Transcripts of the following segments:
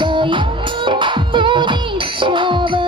I Bye. Bye. Bye. Bye.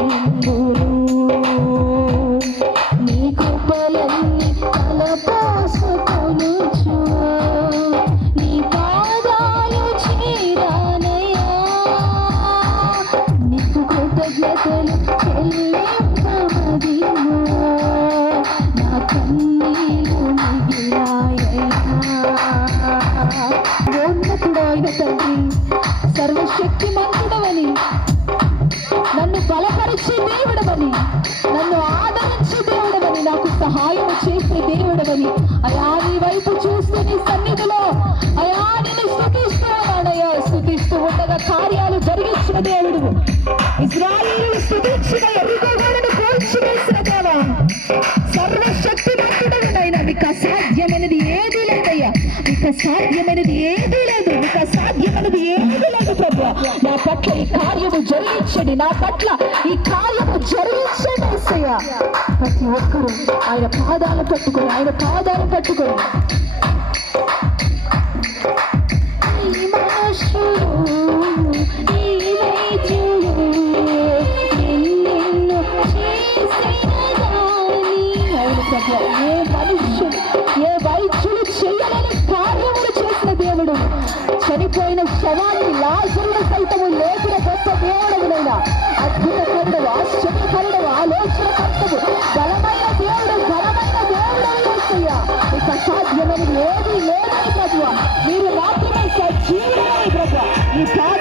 కన్నీలు మిగిలాయ్యా ఉన్నతుడు అయిన నన్ను బలపరిచే దేవుడవని నన్ను ఆదరించే దేవుడవని నాకు సహాయం చేసే దేవుడవని అయా నీ వైపు చూస్తూ నీ సన్నిధిలో అయా నిన్ను స్థుతిస్తున్నానయ్యా స్థుతిస్తూ ఉండగా కార్యాలు జరిగించిన దేవుడు. ఇజ్రాయేలు స్థుతించిన ఎరుగోలను అసాధ్యమైనది ఏది లేదు. మీకు అసాధ్యమైనది ఏది లేదు ప్రభు. నా పట్ల ఈ కార్యము జరిగించండి. నా పట్ల ఈ కార్యము జరిగించండి ప్రతి ఒక్కరూ ఆయన పాదాలు పట్టుకొని ఆయన పాదాలు పట్టుకొని యేసయ్య ఇక అసాధ్యమైనది ఏది లేదని ప్రభు మీరు మాత్రమే సజీవుడని ప్రభు ఈ పాద